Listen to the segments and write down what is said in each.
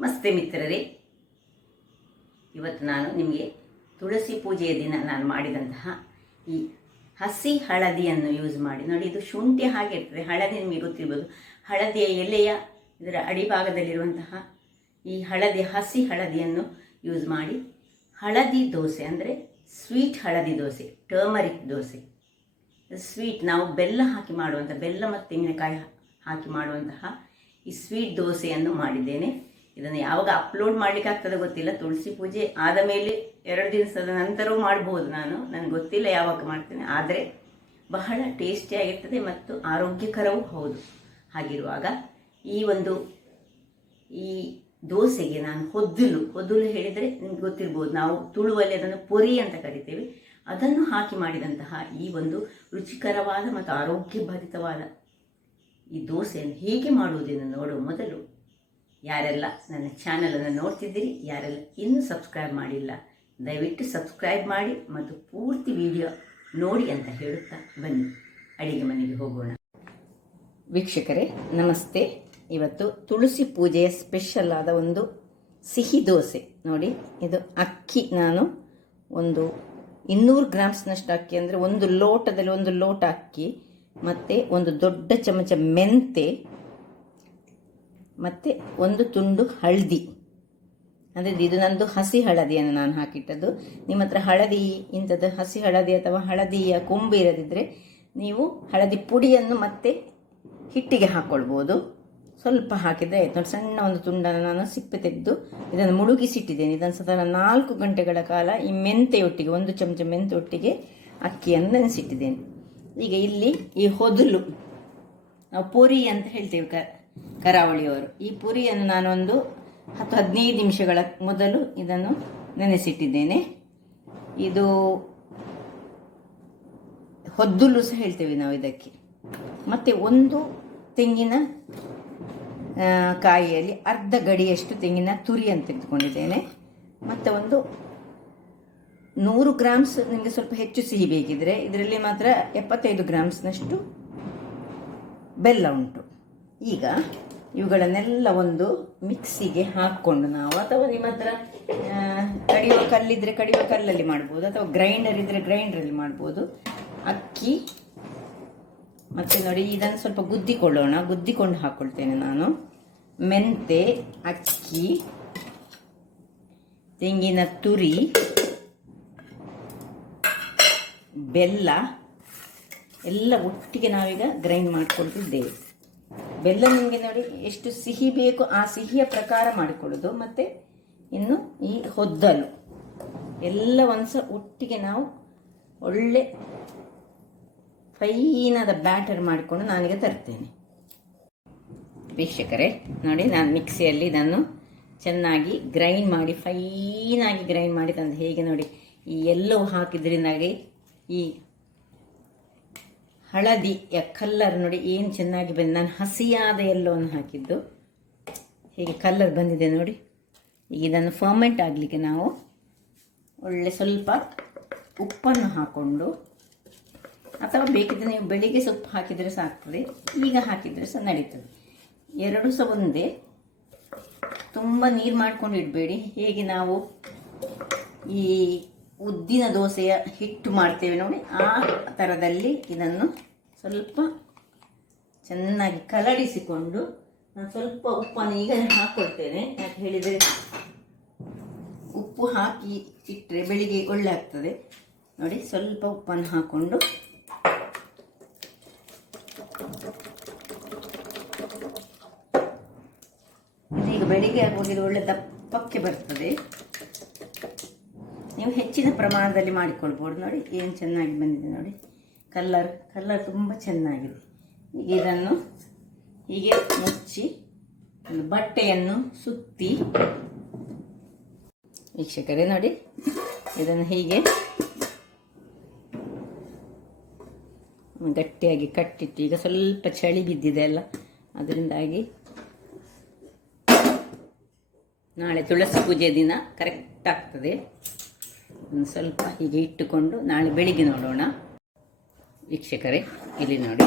ನಮಸ್ತೆ ಮಿತ್ರರೇ, ಇವತ್ತು ನಾನು ನಿಮಗೆ ತುಳಸಿ ಪೂಜೆಯ ದಿನ ನಾನು ಮಾಡಿದಂತಹ ಈ ಹಸಿ ಹಳದಿಯನ್ನು ಯೂಸ್ ಮಾಡಿ ನೋಡಿ. ಇದು ಶುಂಠಿ ಹಾಗೆ ಇರ್ತದೆ, ಹಳದಿ ನಿಮಗೆ ಗೊತ್ತಿರ್ಬೋದು. ಹಳದಿಯ ಎಲೆಯ ಇದರ ಅಡಿಭಾಗದಲ್ಲಿರುವಂತಹ ಈ ಹಸಿ ಹಳದಿಯನ್ನು ಯೂಸ್ ಮಾಡಿ ಹಳದಿ ದೋಸೆ, ಅಂದರೆ ಸ್ವೀಟ್ ಹಳದಿ ದೋಸೆ, ಟರ್ಮರಿಕ್ ದೋಸೆ, ಸ್ವೀಟ್ ನಾವು ಬೆಲ್ಲ ಹಾಕಿ ಮಾಡುವಂಥ, ಬೆಲ್ಲ ಮತ್ತು ತೆಂಗಿನಕಾಯಿ ಹಾಕಿ ಮಾಡುವಂತಹ ಈ ಸ್ವೀಟ್ ದೋಸೆಯನ್ನು ಮಾಡಿದ್ದೇನೆ. ಇದನ್ನು ಯಾವಾಗ ಅಪ್ಲೋಡ್ ಮಾಡಲಿಕ್ಕೆ ಆಗ್ತದೆ ಗೊತ್ತಿಲ್ಲ. ತುಳಸಿ ಪೂಜೆ ಆದ ಮೇಲೆ 2 ದಿವಸದ ನಂತರವೂ ಮಾಡ್ಬೋದು, ನನಗೆ ಗೊತ್ತಿಲ್ಲ ಯಾವಾಗ ಮಾಡ್ತೇನೆ. ಆದರೆ ಬಹಳ ಟೇಸ್ಟಿಯಾಗಿರ್ತದೆ ಮತ್ತು ಆರೋಗ್ಯಕರವೂ ಹೌದು. ಹಾಗಿರುವಾಗ ಈ ದೋಸೆಗೆ ನಾನು ಹೊದ್ದುಲು ಹೇಳಿದರೆ ನಿಮ್ಗೆ ಗೊತ್ತಿರ್ಬೋದು, ನಾವು ತುಳುವಲ್ಲಿ ಅದನ್ನು ಪೊರಿ ಅಂತ ಕರಿತೇವೆ. ಅದನ್ನು ಹಾಕಿ ಮಾಡಿದಂತಹ ಈ ಒಂದು ರುಚಿಕರವಾದ ಮತ್ತು ಆರೋಗ್ಯಭರಿತವಾದ ಈ ದೋಸೆಯನ್ನು ಹೇಗೆ ಮಾಡುವುದನ್ನು ನೋಡುವ ಮೊದಲು, ಯಾರೆಲ್ಲ ನನ್ನ ಚಾನಲನ್ನು ನೋಡ್ತಿದ್ದೀರಿ, ಯಾರೆಲ್ಲ ಇನ್ನೂ ಸಬ್ಸ್ಕ್ರೈಬ್ ಮಾಡಿಲ್ಲ, ದಯವಿಟ್ಟು ಸಬ್ಸ್ಕ್ರೈಬ್ ಮಾಡಿ ಮತ್ತು ಪೂರ್ತಿ ವಿಡಿಯೋ ನೋಡಿ ಅಂತ ಹೇಳುತ್ತಾ ಬನ್ನಿ ಅಡಿಗೆ ಮನೆಗೆ ಹೋಗೋಣ. ವೀಕ್ಷಕರೇ ನಮಸ್ತೆ. ಇವತ್ತು ತುಳಸಿ ಪೂಜೆಯ ಸ್ಪೆಷಲ್ ಆದ ಒಂದು ಸಿಹಿ ದೋಸೆ ನೋಡಿ. ಇದು ಅಕ್ಕಿ, ನಾನು ಒಂದು 200 ಗ್ರಾಮ್ಸ್ನಷ್ಟು ಅಕ್ಕಿ, ಅಂದರೆ ಒಂದು ಲೋಟದಲ್ಲಿ 1 ಲೋಟ ಅಕ್ಕಿ, ಮತ್ತು ಒಂದು ದೊಡ್ಡ ಚಮಚ ಮೆಂತೆ, ಮತ್ತು 1 ತುಂಡು ಹಳದಿ. ಅಂದರೆ ಇದು ನಂದು ಹಸಿ ಹಳದಿಯನ್ನು ನಾನು ಹಾಕಿಟ್ಟದ್ದು. ನಿಮ್ಮ ಹತ್ರ ಹಳದಿ ಇಂಥದ್ದು ಹಸಿ ಹಳದಿ ಅಥವಾ ಹಳದಿಯ ಕೊಂಬು ಇರದಿದ್ದರೆ ನೀವು ಹಳದಿ ಪುಡಿಯನ್ನು ಮತ್ತೆ ಹಿಟ್ಟಿಗೆ ಹಾಕ್ಕೊಳ್ಬೋದು. ಸ್ವಲ್ಪ ಹಾಕಿದರೆ ಆಯ್ತು ನೋಡಿ. ಸಣ್ಣ ಒಂದು ತುಂಡನ್ನು ನಾನು ಸಿಪ್ಪೆ ತೆಗೆದು ಇದನ್ನು ಮುಳುಗಿಸಿಟ್ಟಿದ್ದೇನೆ. ಇದನ್ನು ಸಾಧಾರಣ 4 ಗಂಟೆಗಳ ಕಾಲ ಈ ಮೆಂತೆಯೊಟ್ಟಿಗೆ, 1 ಚಮಚ ಮೆಂತೆಯೊಟ್ಟಿಗೆ ಅಕ್ಕಿಯನ್ನು ನೆನೆಸಿಟ್ಟಿದ್ದೇನೆ. ಈಗ ಇಲ್ಲಿ ಈ ಹೊದಲು, ನಾವು ಪೊರಿ ಅಂತ ಹೇಳ್ತೇವೆ ಕರಾವಳಿಯವರು, ಈ ಪುರಿಯನ್ನು ನಾನೊಂದು 10-15 ನಿಮಿಷಗಳ ಮೊದಲು ಇದನ್ನು ನೆನೆಸಿಟ್ಟಿದ್ದೇನೆ. ಇದು ಹೊದ್ದುಲು ಸಹ ಹೇಳ್ತೇವೆ ನಾವು ಇದಕ್ಕೆ. ಮತ್ತು 1 ತೆಂಗಿನ ಕಾಯಿಯಲ್ಲಿ ಅರ್ಧ ಗಡಿಯಷ್ಟು ತೆಂಗಿನ ತುರಿಯನ್ನು ತೆಗೆದುಕೊಂಡಿದ್ದೇನೆ. ಮತ್ತು ಒಂದು 100 ಗ್ರಾಮ್ಸ್, ನಿಮಗೆ ಸ್ವಲ್ಪ ಹೆಚ್ಚು ಸಿಹಿ ಬೇಕಿದ್ರೆ ಇದರಲ್ಲಿ ಮಾತ್ರ 75 ಗ್ರಾಮ್ಸ್ನಷ್ಟು ಬೆಲ್ಲ ಉಂಟು. ಈಗ ಇವುಗಳನ್ನೆಲ್ಲ ಒಂದು ಮಿಕ್ಸಿಗೆ ಹಾಕ್ಕೊಂಡು ನಾವು, ಅಥವಾ ನಿಮ್ಮ ಹತ್ರ ಕಡಿಯುವ ಕಲ್ಲಿದ್ದರೆ ಕಡಿಯುವ ಕಲ್ಲಲ್ಲಿ ಮಾಡ್ಬೋದು, ಅಥವಾ ಗ್ರೈಂಡರ್ ಇದ್ದರೆ ಗ್ರೈಂಡರಲ್ಲಿ ಮಾಡ್ಬೋದು. ಅಕ್ಕಿ ಮತ್ತು ನೋಡಿ, ಇದನ್ನು ಸ್ವಲ್ಪ ಗುದ್ದಿಕೊಂಡು ಹಾಕ್ಕೊಳ್ತೇನೆ ನಾನು. ಮೆಂತೆ, ಅಕ್ಕಿ, ತೆಂಗಿನ ತುರಿ, ಬೆಲ್ಲ ಎಲ್ಲ ಒಟ್ಟಿಗೆ ನಾವೀಗ ಗ್ರೈಂಡ್ ಮಾಡಿಕೊಳ್ತಿದ್ದೇವೆ. ಬೆಲ್ಲ ನಿಮಗೆ ನೋಡಿ ಎಷ್ಟು ಸಿಹಿ ಬೇಕು ಆ ಸಿಹಿಯ ಪ್ರಕಾರ ಮಾಡಿಕೊಳ್ಳೋದು. ಮತ್ತು ಇನ್ನು ಈ ಹೊದ್ದಲು ಎಲ್ಲ ಒಂದ್ಸ ಒಟ್ಟಿಗೆ ನಾವು ಒಳ್ಳೆ ಫೈನಾದ ಬ್ಯಾಟರ್ ಮಾಡಿಕೊಂಡು ನಾನೀಗ ತರ್ತೇನೆ. ವೀಕ್ಷಕರೇ ನೋಡಿ, ನಾನು ಮಿಕ್ಸಿಯಲ್ಲಿ ಇದನ್ನು ಚೆನ್ನಾಗಿ ಗ್ರೈಂಡ್ ಮಾಡಿ, ಫೈನಾಗಿ ಗ್ರೈಂಡ್ ಮಾಡಿ ತಂದು ಹೇಗೆ ನೋಡಿ, ಈ ಎಲ್ಲವೂ ಹಾಕಿದ್ರಿಂದಾಗಿ ಈ ಹಳದಿಯ ಕಲ್ಲರ್ ನೋಡಿ ಏನು ಚೆನ್ನಾಗಿ ಬಂದಿದೆ. ನಾನು ಹಸಿಯಾದ ಎಲ್ಲವನ್ನು ಹಾಕಿದ್ದು, ಹೀಗೆ ಕಲ್ಲರ್ ಬಂದಿದೆ ನೋಡಿ. ಈಗ ಇದನ್ನು ಫರ್ಮೆಂಟ್ ಆಗಲಿಕ್ಕೆ ನಾವು ಒಳ್ಳೆ ಸ್ವಲ್ಪ ಉಪ್ಪನ್ನು ಹಾಕ್ಕೊಂಡು, ಅಥವಾ ಬೇಕಿದ್ರೆ ನೀವು ಬೆಳಿಗ್ಗೆ ಸ್ವಲ್ಪ ಹಾಕಿದರೆ ಸಾಕ್ತದೆ, ಈಗ ಹಾಕಿದರೆ ಸಹ ನಡೀತದೆ. 2 ಸಹ ಒಂದೇ. ತುಂಬ ನೀರು ಮಾಡ್ಕೊಂಡು ಇಡಬೇಡಿ. ಹೇಗೆ ನಾವು ಈ ಉದ್ದಿನ ದೋಸೆಯ ಹಿಟ್ಟು ಮಾಡ್ತೇವೆ ನೋಡಿ, ಆ ಥರದಲ್ಲಿ ಇದನ್ನು ಸ್ವಲ್ಪ ಚೆನ್ನಾಗಿ ಕಲಡಿಸಿಕೊಂಡು, ನಾನು ಸ್ವಲ್ಪ ಉಪ್ಪನ್ನು ಈಗ ಹಾಕ್ಕೊಳ್ತೇನೆ. ಯಾಕೆ ಹೇಳಿದರೆ ಉಪ್ಪು ಹಾಕಿ ಇಟ್ಟರೆ ಬೆಳಿಗ್ಗೆ ಒಳ್ಳೆ ಆಗ್ತದೆ ನೋಡಿ. ಸ್ವಲ್ಪ ಉಪ್ಪನ್ನು ಹಾಕ್ಕೊಂಡು ಇದೀಗ ಬೆಳಿಗ್ಗೆ ಆಗೋಗಿದ್ದು ಒಳ್ಳೆ ದಪ್ಪಕ್ಕೆ ಬರ್ತದೆ. ನೀವು ಹೆಚ್ಚಿನ ಪ್ರಮಾಣದಲ್ಲಿ ಮಾಡಿಕೊಳ್ಬೋದು. ನೋಡಿ ಏನು ಚೆನ್ನಾಗಿ ಬಂದಿದೆ ನೋಡಿ, ಕಲ್ಲರ್ ತುಂಬ ಚೆನ್ನಾಗಿದೆ. ಈಗ ಇದನ್ನು ಹೀಗೆ ಮುಚ್ಚಿ ಒಂದು ಬಟ್ಟೆಯನ್ನು ಸುತ್ತಿ, ವೀಕ್ಷಕರೇ ನೋಡಿ, ಇದನ್ನು ಹೀಗೆ ಗಟ್ಟಿಯಾಗಿ ಕಟ್ಟಿಟ್ಟು, ಈಗ ಸ್ವಲ್ಪ ಚಳಿ ಬಿದ್ದಿದೆ ಅಲ್ಲ, ಅದರಿಂದಾಗಿ ನಾಳೆ ತುಳಸಿ ಪೂಜೆ ದಿನ ಕರೆಕ್ಟ್ ಆಗ್ತದೆ. ಒಂದು ಸ್ವಲ್ಪ ಹೀಗೆ ಇಟ್ಟುಕೊಂಡು ನಾಳೆ ಬೆಳಿಗ್ಗೆ ನೋಡೋಣ. ವೀಕ್ಷಕರೇ ಇಲ್ಲಿ ನೋಡಿ,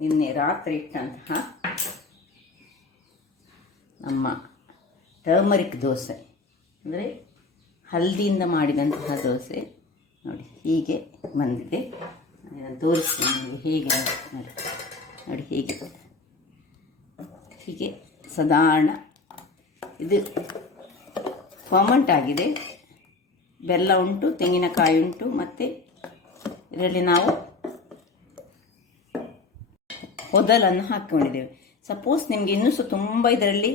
ನಿನ್ನೆ ರಾತ್ರಿ ಇಟ್ಟಂತಹ ನಮ್ಮ ಟರ್ಮರಿಕ್ ದೋಸೆ, ಅಂದರೆ ಹಲ್ದಿಯಿಂದ ಮಾಡಿದಂತಹ ದೋಸೆ. ನೋಡಿ ಹೀಗೆ ಬಂದಿದೆ. ನಾನು ತೋರಿಸ್ತೀನಿ ನಿಮಗೆ ಹೇಗೆ ನೋಡಿ. ನೋಡಿ ಹೀಗೆ ಹೀಗೆ ಸಾಧಾರಣ ಇದು ಫರ್ಮೆಂಟ್ ಆಗಿದೆ. ಬೆಲ್ಲ ಉಂಟು, ತೆಂಗಿನಕಾಯಿ ಉಂಟು, ಮತ್ತು ಇದರಲ್ಲಿ ನಾವು ಹೊದಲನ್ನು ಹಾಕ್ಕೊಂಡಿದ್ದೇವೆ. ಸಪೋಸ್ ನಿಮಗೆ ಇನ್ನೂ ಸಹ ತುಂಬ ಇದರಲ್ಲಿ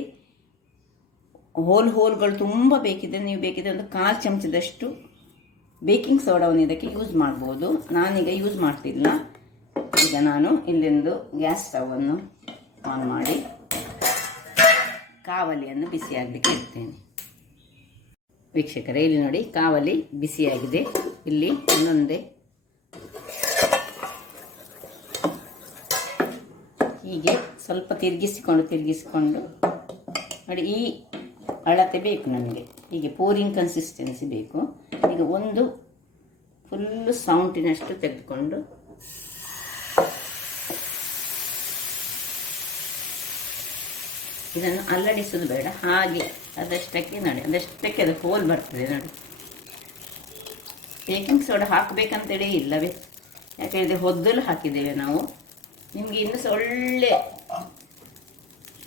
ಹೋಲ್ಗಳು ತುಂಬ ಬೇಕಿದ್ರೆ ನೀವು ಬೇಕಿದ್ರೆ ಒಂದು 1/4 ಚಮಚದಷ್ಟು ಬೇಕಿಂಗ್ ಸೋಡಾವನ್ನು ಇದಕ್ಕೆ ಯೂಸ್ ಮಾಡ್ಬೋದು. ನಾನೀಗ ಯೂಸ್ ಮಾಡ್ತಿಲ್ಲ. ಈಗ ನಾನು ಇಲ್ಲಿಂದು ಗ್ಯಾಸ್ ಸ್ಟವನ್ನು ಆನ್ ಮಾಡಿ ಕಾವಲಿಯನ್ನು ಬಿಸಿಯಾಗಲಿಕ್ಕೆ ಇಡ್ತೇನೆ. ವೀಕ್ಷಕರೇ, ಇಲ್ಲಿ ನೋಡಿ ಕಾವಲಿ ಬಿಸಿಯಾಗಿದೆ. ಇಲ್ಲಿ ಇನ್ನೊಂದೇ ಹೀಗೆ ಸ್ವಲ್ಪ ತಿರುಗಿಸಿಕೊಂಡು ನೋಡಿ, ಈ ಅಳತೆ ಬೇಕು ನನಗೆ. ಹೀಗೆ ಪೋರಿಂಗ್ ಕನ್ಸಿಸ್ಟೆನ್ಸಿ ಬೇಕು. ಈಗ ಒಂದು ಫುಲ್ಲು ಸೌಂಟಿನಷ್ಟು ತೆಗೆದುಕೊಂಡು ಇದನ್ನು ಅಲ್ಲಡಿಸೋದು ಬೇಡ, ಹಾಗೆ ಅದಷ್ಟಕ್ಕೆ ನೋಡಿ, ಅದಷ್ಟಕ್ಕೆ ಅದು ಹೋಲ್ ಬರ್ತದೆ ನೋಡಿ. ಬೇಕಿಂಗ್ ಸೋಡಾ ಹಾಕಬೇಕಂತೇಳಿ ಇಲ್ಲವೇ, ಯಾಕೆಂದರೆ ಹೊದ್ದಲು ಹಾಕಿದ್ದೇವೆ ನಾವು. ನಿಮಗೆ ಇನ್ನೂ ಸಹ ಒಳ್ಳೆ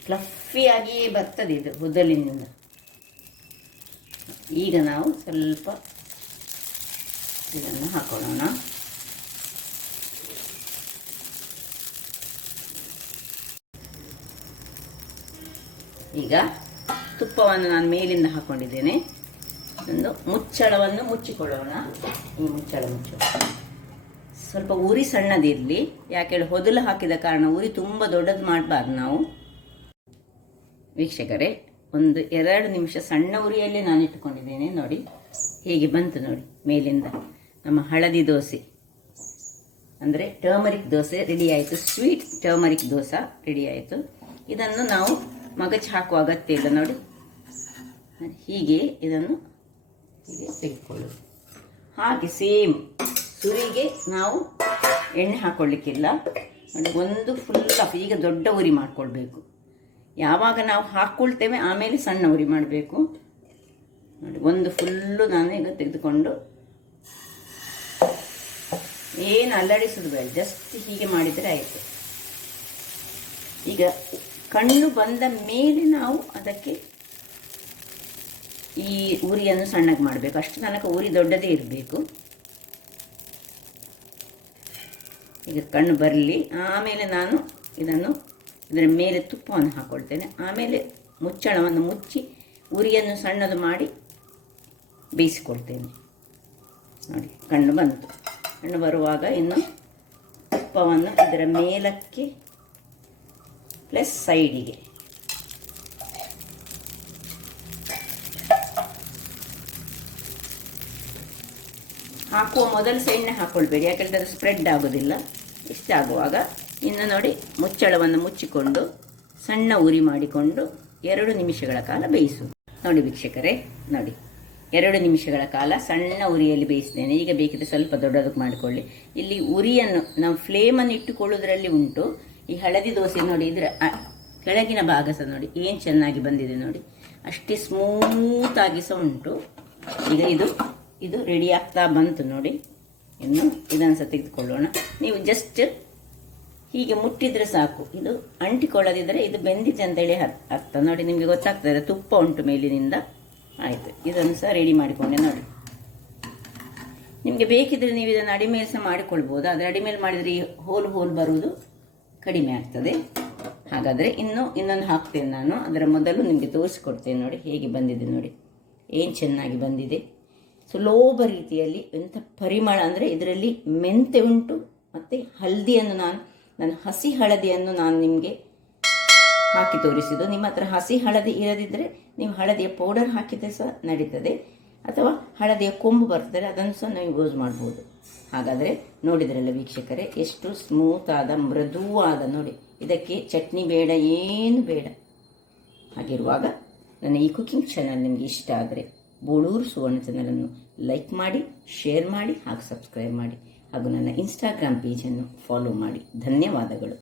ಫ್ಲಫಿಯಾಗಿಯೇ ಬರ್ತದೆ ಇದು ಹೊದ್ದಲಿನಿಂದ. ಈಗ ನಾವು ಸ್ವಲ್ಪ ಇದನ್ನು ಹಾಕೊಳ್ಳೋಣ. ಈಗ ತುಪ್ಪವನ್ನು ನಾನು ಮೇಲಿಂದ ಹಾಕೊಂಡಿದ್ದೇನೆ. ಒಂದು ಮುಚ್ಚಳವನ್ನು ಮುಚ್ಚಿಕೊಳ್ಳೋಣ. ಈ ಮುಚ್ಚಳ ಸ್ವಲ್ಪ ಉರಿ ಸಣ್ಣದಿರಲಿ, ಯಾಕೆ ಹೊದಲು ಹಾಕಿದ ಕಾರಣ ಉರಿ ತುಂಬ ದೊಡ್ಡದು ಮಾಡಬಾರ್ದು ನಾವು. ವೀಕ್ಷಕರೇ, ಒಂದು 2 ನಿಮಿಷ ಸಣ್ಣ ಉರಿಯಲ್ಲಿ ನಾನು ಇಟ್ಟುಕೊಂಡಿದ್ದೇನೆ. ನೋಡಿ ಹೇಗೆ ಬಂತು ನೋಡಿ ಮೇಲಿಂದ. ನಮ್ಮ ಹಳದಿ ದೋಸೆ ಅಂದರೆ ಟರ್ಮರಿಕ್ ದೋಸೆ ರೆಡಿ ಆಯಿತು. ಸ್ವೀಟ್ ಟರ್ಮರಿಕ್ ದೋಸೆ ರೆಡಿ ಆಯಿತು. ಇದನ್ನು ನಾವು ಮಗಚಿ ಹಾಕುವ ಅಗತ್ಯ ಇಲ್ಲ. ನೋಡಿ ಹೀಗೆ ಇದನ್ನು ಹೀಗೆ ತೆಗೆದುಕೊಳ್ಳೋದು. ಹಾಗೆ ಸೇಮ್ ಸುರಿಗೆ ನಾವು ಎಣ್ಣೆ ಹಾಕ್ಕೊಳ್ಳಿಕ್ಕಿಲ್ಲ. ನೋಡಿ, ಒಂದು ಫುಲ್ ಈಗ ದೊಡ್ಡ ಉರಿ ಮಾಡಿಕೊಳ್ಬೇಕು. ಯಾವಾಗ ನಾವು ಹಾಕ್ಕೊಳ್ತೇವೆ ಆಮೇಲೆ ಸಣ್ಣ ಉರಿ ಮಾಡಬೇಕು. ನೋಡಿ, ಒಂದು ಫುಲ್ಲು ನಾನು ಈಗ ತೆಗೆದುಕೊಂಡು, ಏನು ಅಲ್ಲಾಡಿಸೋದು ಬೇಡ, ಜಸ್ಟ್ ಹೀಗೆ ಮಾಡಿದರೆ ಆಯಿತು. ಈಗ ಕಣ್ಣು ಬಂದ ಮೇಲೆ ನಾವು ಅದಕ್ಕೆ ಈ ಉರಿಯನ್ನು ಸಣ್ಣಗೆ ಮಾಡಬೇಕು. ಅಷ್ಟು ತನಕ ಉರಿ ದೊಡ್ಡದೇ ಇರಬೇಕು. ಈಗ ಕಣ್ಣು ಬರಲಿ, ಆಮೇಲೆ ನಾನು ಇದನ್ನು ಇದರ ಮೇಲೆ ತುಪ್ಪವನ್ನು ಹಾಕ್ಕೊಳ್ತೇನೆ. ಆಮೇಲೆ ಮುಚ್ಚಳವನ್ನು ಮುಚ್ಚಿ ಉರಿಯನ್ನು ಸಣ್ಣದು ಮಾಡಿ ಬೇಯಿಸಿಕೊಳ್ತೇನೆ. ನೋಡಿ, ಕಣ್ಣು ಬಂತು. ಕಣ್ಣು ಬರುವಾಗ ಇನ್ನು ತುಪ್ಪವನ್ನು ಇದರ ಮೇಲಕ್ಕೆ ಪ್ಲಸ್ ಸೈಡಿಗೆ ಹಾಕುವ ಮೊದಲು ಎಣ್ಣೆ ಹಾಕ್ಕೊಳ್ಬೇಡಿ, ಯಾಕೆಂದರೆ ಅದು ಸ್ಪ್ರೆಡ್ ಆಗೋದಿಲ್ಲ. ಇಷ್ಟಾಗುವಾಗ ಇನ್ನು ನೋಡಿ, ಮುಚ್ಚಳವನ್ನು ಮುಚ್ಚಿಕೊಂಡು ಸಣ್ಣ ಉರಿ ಮಾಡಿಕೊಂಡು 2 ನಿಮಿಷಗಳ ಕಾಲ ಬೇಯಿಸುವುದು. ನೋಡಿ ವೀಕ್ಷಕರೇ, ನೋಡಿ 2 ನಿಮಿಷಗಳ ಕಾಲ ಸಣ್ಣ ಉರಿಯಲ್ಲಿ ಬೇಯಿಸ್ತೇನೆ. ಈಗ ಬೇಕಿದ್ರೆ ಸ್ವಲ್ಪ ದೊಡ್ಡದಕ್ಕೆ ಮಾಡಿಕೊಳ್ಳಿ. ಇಲ್ಲಿ ಉರಿಯನ್ನು ನಾವು ಫ್ಲೇಮನ್ನು ಇಟ್ಟುಕೊಳ್ಳೋದ್ರಲ್ಲಿ ಉಂಟು. ಈ ಹಳದಿ ದೋಸೆ ನೋಡಿ, ಇದರ ಕೆಳಗಿನ ಭಾಗ ಸಹ ನೋಡಿ ಏನು ಚೆನ್ನಾಗಿ ಬಂದಿದೆ ನೋಡಿ, ಅಷ್ಟೇ ಸ್ಮೂತಾಗಿ ಸಹ ಉಂಟು. ಈಗ ಇದು ರೆಡಿ ಆಗ್ತಾ ಬಂತು ನೋಡಿ. ಇನ್ನು ಇದನ್ನು ಸಹ ತೆಗೆದುಕೊಳ್ಳೋಣ. ನೀವು ಜಸ್ಟ್ ಹೀಗೆ ಮುಟ್ಟಿದ್ರೆ ಸಾಕು, ಇದು ಅಂಟಿಕೊಳ್ಳದಿದ್ದರೆ ಇದು ಬೆಂದಿದೆ ಅಂತೇಳಿ ಅರ್ಥ. ನೋಡಿ, ನಿಮಗೆ ಗೊತ್ತಾಗ್ತದೆ, ತುಪ್ಪ ಉಂಟು ಮೇಲಿನಿಂದ. ಆಯಿತು, ಇದನ್ನು ಸಹ ರೆಡಿ ಮಾಡಿಕೊಂಡೆ ನೋಡಿ. ನಿಮಗೆ ಬೇಕಿದ್ರೆ ನೀವು ಇದನ್ನು ಅಡಿಮೇಲೆ ಸಹ ಮಾಡಿಕೊಳ್ಬೋದು. ಆದರೆ ಅಡಿಮೇಲೆ ಮಾಡಿದರೆ ಈ ಹೋಲ್ ಬರುವುದು ಕಡಿಮೆ ಆಗ್ತದೆ. ಹಾಗಾದರೆ ಇನ್ನೊಂದು ಹಾಕ್ತೇನೆ ನಾನು. ಅದರ ಮೊದಲು ನಿಮಗೆ ತೋರಿಸಿಕೊಡ್ತೇನೆ. ನೋಡಿ ಹೇಗೆ ಬಂದಿದೆ ನೋಡಿ, ಏನು ಚೆನ್ನಾಗಿ ಬಂದಿದೆ. ಸುಲಭ ರೀತಿಯಲ್ಲಿ ಎಂಥ ಪರಿಮಳ ಅಂದರೆ ಇದರಲ್ಲಿ ಮೆಂತೆ ಉಂಟು ಮತ್ತು ಹಳದಿಯನ್ನು ನಾನು ಹಸಿ ಹಳದಿಯನ್ನು ನಾನು ನಿಮಗೆ ಹಾಕಿ ತೋರಿಸಿದ್ದು. ನಿಮ್ಮ ಹತ್ರ ಹಸಿ ಹಳದಿ ಇರದಿದ್ದರೆ ನೀವು ಹಳದಿಯ ಪೌಡರ್ ಹಾಕಿದರೆ ಸಹ ನಡೀತದೆ, ಅಥವಾ ಹಳದಿಯ ಕೊಂಬು ಬರ್ತದೆ, ಅದನ್ನು ಸಹ ನೀವು ಯೂಸ್ ಮಾಡ್ಬೋದು. ಹಾಗಾದರೆ ನೋಡಿದ್ರಲ್ಲ ವೀಕ್ಷಕರೇ, ಎಷ್ಟು ಸ್ಮೂತಾದ ಮೃದುವಾದ ನೋಡಿ. ಇದಕ್ಕೆ ಚಟ್ನಿ ಬೇಡ, ಏನು ಬೇಡ. ಹಾಗಿರುವಾಗ ನನ್ನ ಈ ಕುಕಿಂಗ್ ಚಾನಲ್ ನಿಮಗೆ ಇಷ್ಟ ಆದರೆ ಬೋಳೂರು ಸುವರ್ಣ ಚಾನಲನ್ನು ಲೈಕ್ ಮಾಡಿ, ಶೇರ್ ಮಾಡಿ ಹಾಗೂ ಸಬ್ಸ್ಕ್ರೈಬ್ ಮಾಡಿ. ಹಾಗೂ ನನ್ನ ಇನ್ಸ್ಟಾಗ್ರಾಮ್ ಪೇಜನ್ನು ಫಾಲೋ ಮಾಡಿ. ಧನ್ಯವಾದಗಳು.